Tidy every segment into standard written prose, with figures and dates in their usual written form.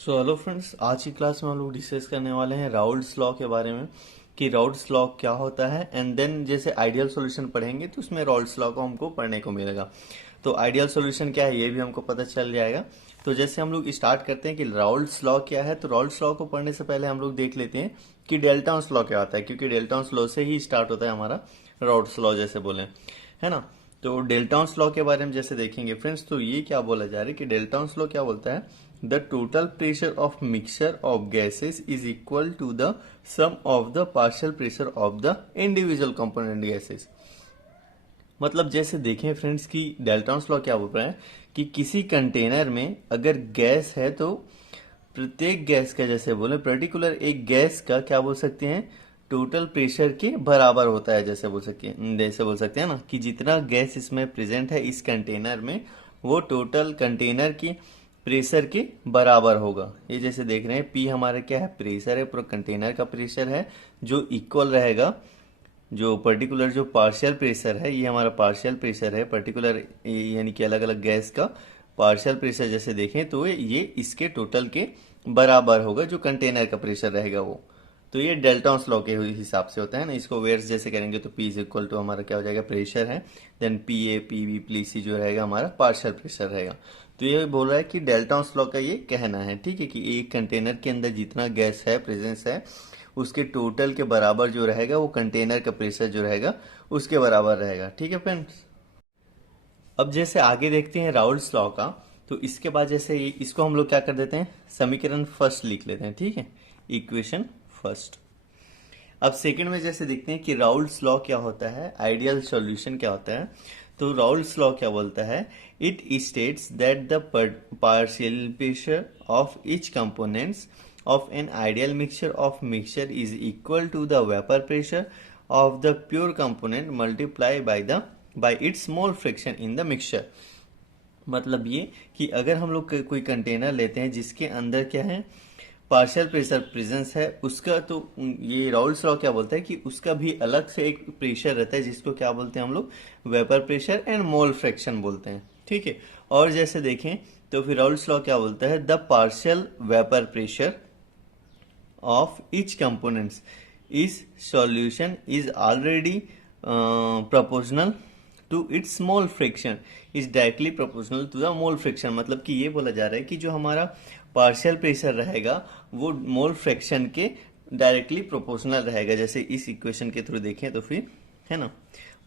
Hello friends, आज की class में हम लोग डिस्कस करने वाले हैं राउल्ट्स लॉ के बारे में कि राउल्ट्स लॉ क्या होता है। एंड देन जैसे आइडियल सॉल्यूशन पढ़ेंगे तो उसमें राउल्ट्स लॉ को हमको पढ़ने को मिलेगा। तो आइडियल सॉल्यूशन क्या है ये भी हमको पता चल जाएगा। तो जैसे हम लोग स्टार्ट करते हैं कि राउल्ट्स लॉ क्या है, तो राउल्ट्स लॉ को पढ़ने से पहले हम लोग देख लेते हैं कि डेल्टॉन्स लॉ क्या होता है, क्योंकि डेल्टॉन्स लॉ से ही स्टार्ट होता है हमारा राउल्ट्स लॉ, जैसे बोले, है ना। तो डेल्टॉन्स लॉ के बारे में जैसे देखेंगे फ्रेंड्स, तो ये क्या बोला जा रहा है कि डेल्टॉन्स लॉ क्या बोलता है, the total pressure of mixture of gases is equal to the sum of the partial pressure of the individual component gases. मतलब जैसे देखें फ्रेंड्स कि डेल्टॉन्स लॉ क्या बोल रहा है कि किसी कंटेनर में अगर गैस है तो प्रत्येक गैस का, जैसे बोले पर्टिकुलर एक गैस का क्या बोल सकते हैं, टोटल प्रेशर के बराबर होता है। जैसे बोल सकते हैं ना कि जितना गैस इसमें प्रेजेंट है इस कंटेनर में, वो टोटल कंटेनर की प्रेशर के बराबर होगा। ये जैसे देख रहे हैं, पी हमारा क्या है, प्रेशर है, पूरा कंटेनर का प्रेशर है, जो इक्वल रहेगा जो पर्टिकुलर जो पार्शियल प्रेशर है, ये हमारा पार्शियल प्रेशर है पर्टिकुलर, यानी कि अलग अलग गैस का पार्शियल प्रेशर जैसे देखें तो ये इसके टोटल के बराबर होगा, जो कंटेनर का प्रेशर रहेगा वो। तो ये डेल्टॉन्स लॉ के हिसाब से होता है ना। इसको वेयर्स जैसे करेंगे तो पी इज इक्वल टू हमारा क्या हो जाएगा, प्रेशर है, then P A P B plus C जो रहेगा हमारा पार्शियल प्रेशर रहेगा। तो ये बोल रहा है कि डेल्टॉन्स लॉ का ये कहना है, ठीक है, कि एक कंटेनर के अंदर जितना गैस है प्रेजेंस है उसके टोटल के बराबर जो रहेगा वो कंटेनर का प्रेशर जो रहेगा उसके बराबर रहेगा। ठीक है फ्रेंड्स, अब जैसे आगे देखते हैं राउल्ट्स लॉ का। तो इसके बाद जैसे इसको हम लोग क्या कर देते हैं, समीकरण फर्स्ट लिख लेते हैं, ठीक है, इक्वेशन फर्स्ट। अब सेकंड में जैसे देखते हैं कि राउल्ट्स लॉ क्या होता है, आइडियल सॉल्यूशन क्या होता है। तो राउल्ट्स लॉ क्या बोलता है, it states that the partial pressure of each components of an ideal mixture of mixture is equal to the vapor pressure of the pure component multiplied by its mole fraction in the mixture। मतलब ये कि अगर हम लोग कोई container लेते हैं जिसके अंदर क्या है, पार्शियल प्रेशर प्रेजेंस है उसका, तो ये राउल्ट्स लॉ क्या बोलता है कि उसका भी अलग से एक प्रेशर रहता है जिसको क्या बोलते हैं हम लोग, vapour pressure and mole fraction बोलते हैं, ठीक है। और जैसे देखें तो फिर राउल्ट्स लॉ क्या बोलता है, the partial vapour pressure of each components is solution is already proportional to its mole fraction is directly proportional to the mole fraction। मतलब कि ये बोला जा रहा है कि जो हमारा पार्शियल प्रेशर रहेगा वो मोल फ्रैक्शन के डायरेक्टली प्रोपोर्शनल रहेगा। जैसे इस इक्वेशन के थ्रू देखें तो फिर, है ना,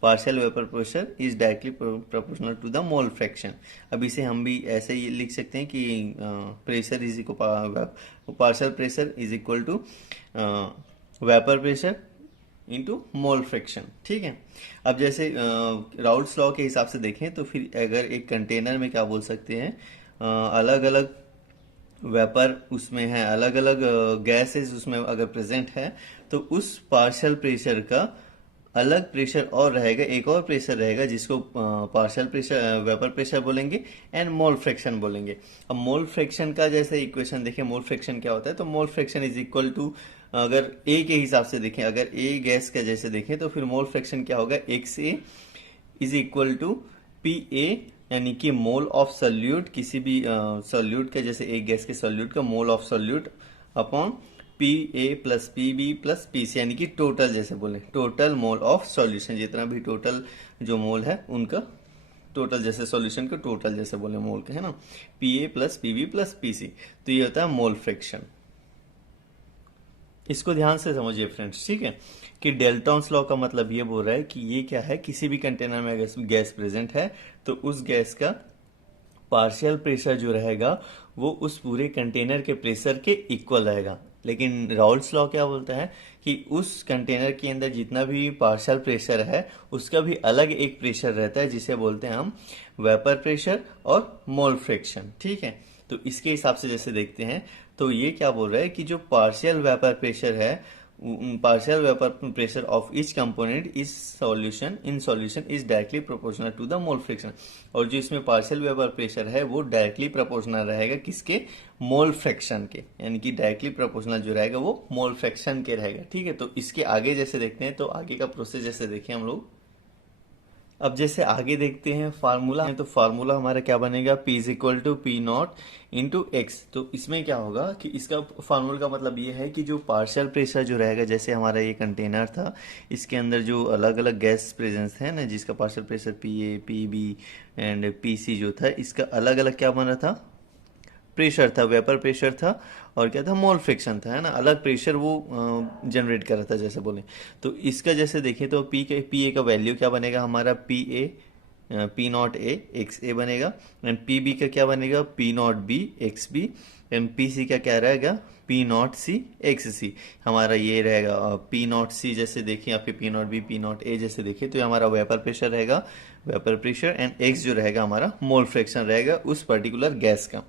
partial vapour pressure is directly proportional to the mole fraction. अब इसे हम भी ऐसे ही लिख सकते हैं कि pressure is equal, partial pressure is equal to vapour pressure into mole fraction, ठीक है। अब जैसे राउल्ट्स लॉ के हिसाब से देखें तो फिर अगर एक कंटेनर में क्या बोल सकते हैं, अलग अलग वेपर उसमें है, अलग अलग गैसेस उसमें अगर प्रेजेंट है, तो उस पार्शियल प्रेशर का अलग प्रेशर और रहेगा, एक और प्रेशर रहेगा जिसको पार्शियल प्रेशर वेपर प्रेशर बोलेंगे एंड मोल फ्रैक्शन बोलेंगे। अब मोल फ्रैक्शन का जैसे इक्वेशन देखें, मोल फ्रैक्शन क्या होता है, तो mole fraction is equal to, अगर ए के हिसाब से देखें, अगर ए गैस का जैसे देखें तो फिर मोल फ्रैक्शन क्या होगा, X A is equal to P A, यानी कि मोल ऑफ सॉल्यूट, किसी भी सॉल्यूट का, जैसे एक गैस के सॉल्यूट का mole of solute upon P A plus P B plus P C, यानी कि टोटल, जैसे बोले टोटल मोल ऑफ सॉल्यूशन, जितना भी टोटल जो मोल है उनका टोटल, जैसे सॉल्यूशन का टोटल जैसे बोले मोल का, है ना, P A plus P B plus P C. तो ये होता है मोल फ्रैक्शन। इसको ध्यान से समझिए फ्रेंड्स, ठीक है, कि डेल्टॉन्स लॉ का मतलब ये बोल रहा है कि ये क्या है, किसी भी कंटेनर में अगर गैस प्रेजेंट है तो उस गैस का पार्शियल प्रेशर जो रहेगा वो उस पूरे कंटेनर के प्रेशर के इक्वल रहेगा। लेकिन राउल्ट्स लॉ क्या बोलता है कि उस कंटेनर के अंदर जितना भी पार्शियल प्रेशर है उसका भी अलग एक प्रेशर रहता है, जिसे बोलते हैं हम वेपर प्रेशर और मोल फ्रैक्शन, ठीक है। तो इसके हिसाब से जैसे देखते हैं तो ये क्या बोल रहा है कि जो पार्शियल वेपर प्रेशर है, partial vapour pressure of each component is solution in solution is directly proportional to the mole fraction. और जो इसमें पार्शियल वेपर प्रेशर है वो डायरेक्टली प्रोपोर्शनल रहेगा किसके, मोल फ्रैक्शन के, यानी कि डायरेक्टली प्रोपोर्शनल जो रहेगा वो मोल फ्रैक्शन के रहेगा, ठीक है। तो इसके आगे जैसे देखते हैं तो आगे का प्रोसेस जैसे देखें हम लोग। अब जैसे आगे देखते हैं फार्मूला है, तो फार्मूला हमारा क्या बनेगा, P is equal to P naught into X. तो इसमें क्या होगा कि इसका फार्मूला का मतलब ये है कि जो पार्शियल प्रेशर जो रहेगा, जैसे हमारा ये कंटेनर था, इसके अंदर जो अलग अलग गैस प्रेजेंस है ना, जिसका partial pressure P P B and P जो था, इसका अलग अलग क्या बना था, प्रेशर था, वेपर प्रेशर था, और क्या था, मोल फ्रिक्शन था, है ना, अलग प्रेशर वो जनरेट कर रहा था जैसे बोले। तो इसका जैसे देखें तो पी ए का वैल्यू क्या बनेगा हमारा, P A P naught A X A बनेगा, एंड पी बी का क्या बनेगा, P naught B X B, and P C का क्या रहेगा, P naught C X C. हमारा ये रहेगा पी नॉट सी जैसे देखें, या फिर P naught B P naught ए जैसे देखें, तो ये हमारा वेपर प्रेशर रहेगा, वेपर प्रेशर, एंड एक्स जो रहेगा हमारा मोल फ्रैक्शन रहेगा उस पर्टिकुलर गैस का।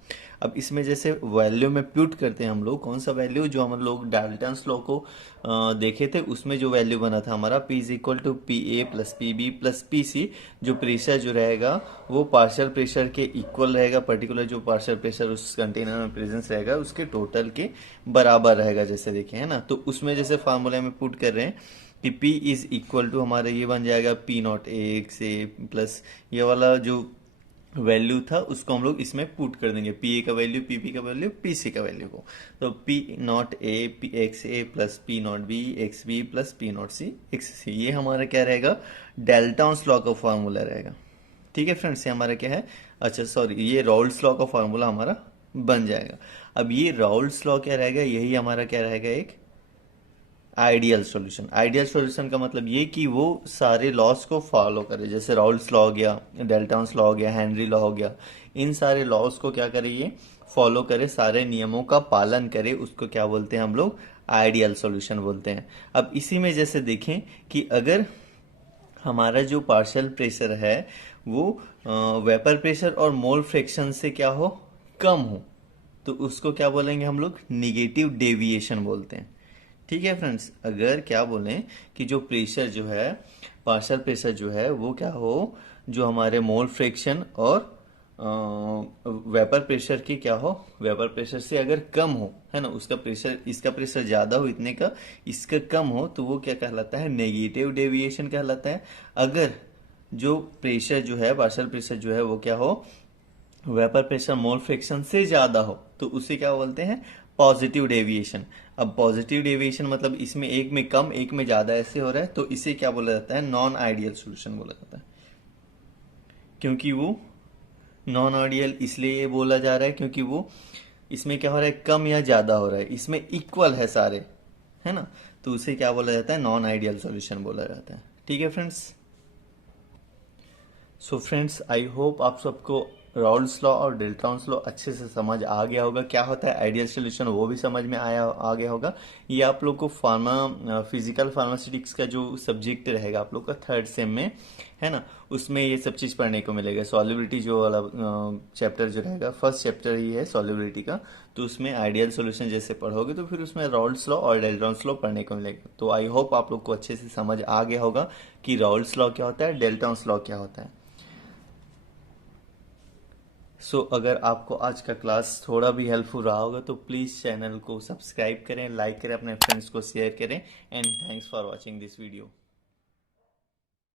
अब इसमें जैसे वैल्यू में प्यूट करते हैं हम लोग, कौन सा वैल्यू, जो हम लोग डाल्टन्स लॉ को देखे थे, उसमें जो वैल्यू बना था हमारा P is equal to P A plus P B plus P C, जो प्रेशर जो रहेगा वो पार्शियल प्रेशर के इक्वल रहेगा, पर्टिकुलर जो पार्शियल प्रेशर उस कंटेनर में प्रेजेंस रहेगा उसके टोटल के बराबर रहेगा जैसे देखें, है ना। तो उसमें जैसे फार्मूला में पुट कर रहे हैं कि P इज इक्वल टू हमारा ये बन जाएगा P naught A X A plus ये वाला जो वैल्यू था उसको हम लोग इसमें पुट कर देंगे, पी ए का वैल्यू, पी बी का वैल्यू, पी सी का वैल्यू को। तो P naught A P X A plus P naught B X B plus P naught C X C, ये हमारा क्या रहेगा, डाल्टन्स लॉ का फॉर्मूला रहेगा। ठीक है फ्रेंड्स, ये हमारा क्या है, अच्छा सॉरी, ये राउल्स लॉ का फॉर्मूला हमारा बन जाएगा। अब ये राउल्स लॉ क्या रहेगा, यही हमारा क्या रहेगा, एक आइडियल सॉल्यूशन। आइडियल सॉल्यूशन का मतलब ये कि वो सारे लॉस को फॉलो करे, जैसे राउल्स लॉ हो गया, डाल्टन्स लॉ हो गया, हेनरी लॉ हो गया, इन सारे लॉस को क्या करे, ये फॉलो करे, सारे नियमों का पालन करे, उसको क्या बोलते हैं हम लोग, आइडियल सॉल्यूशन बोलते हैं। अब इसी में जैसे देखें कि अगर हमारा जो पार्शियल प्रेशर है वो वेपर प्रेशर और मोल फ्रैक्शन से क्या हो, कम हो, तो उसको क्या बोलेंगे हम लोग, निगेटिव डेविएशन बोलते हैं। ठीक है फ्रेंड्स, अगर क्या बोलें कि जो प्रेशर जो है, पार्शियल प्रेशर जो है वो क्या हो, जो हमारे मोल फ्रैक्शन और वेपर प्रेशर की क्या हो, वेपर प्रेशर से अगर कम हो, है ना, उसका प्रेशर, इसका प्रेशर ज्यादा हो इतने का, इसका कम हो, तो वो क्या कहलाता है, नेगेटिव डेविएशन कहलाता है। अगर जो प्रेशर जो है, पार्शियल प्रेशर जो है वो क्या हो, वेपर प्रेशर मोल फ्रैक्शन से ज्यादा हो, तो उसे क्या बोलते हैं, पॉजिटिव डेविएशन। अब पॉजिटिव डेविएशन मतलब इसमें एक में कम एक में ज्यादा ऐसे हो रहा है, तो इसे क्या बोला जाता है, नॉन आइडियल सॉल्यूशन बोला जाता है। क्योंकि वो नॉन आइडियल इसलिए ये बोला जा रहा है क्योंकि वो इसमें क्या हो रहा है, कम या ज्यादा हो रहा है, इसमें इक्वल है सारे, है ना, तो उसे क्या बोला जाता है, नॉन आइडियल सॉल्यूशन बोला जाता है। ठीक है friends, so friends I hope आप सबको राउल्स लॉ और डाल्टन्स लॉ अच्छे से समझ आ गया होगा, क्या होता है आइडियल सॉल्यूशन वो भी समझ में आ गया होगा। ये आप लोग को फिजिकल फार्मास्यूटिक्स का जो सब्जेक्ट रहेगा आप लोग का 3rd सेम में, है ना, उसमें ये सब चीज़ पढ़ने को मिलेगा। सॉल्युबिलिटी जो वाला चैप्टर जो रहेगा, फर्स्ट चैप्टर ही है सॉल्युबिलिटी का, तो उसमें आइडियल सॉल्यूशन जैसे पढ़ोगे तो फिर उसमें राउल्स लॉ और डाल्टन्स लॉ पढ़ने को मिलेगा। तो आई होप आप लोग को अच्छे से समझ आ गया होगा कि राउल्स लॉ क्या होता है, डाल्टन्स लॉ क्या होता है। अगर आपको आज का क्लास थोड़ा भी हेल्पफुल रहा होगा तो प्लीज़ चैनल को सब्सक्राइब करें, लाइक करें, अपने फ्रेंड्स को शेयर करें, and thanks for watching this video.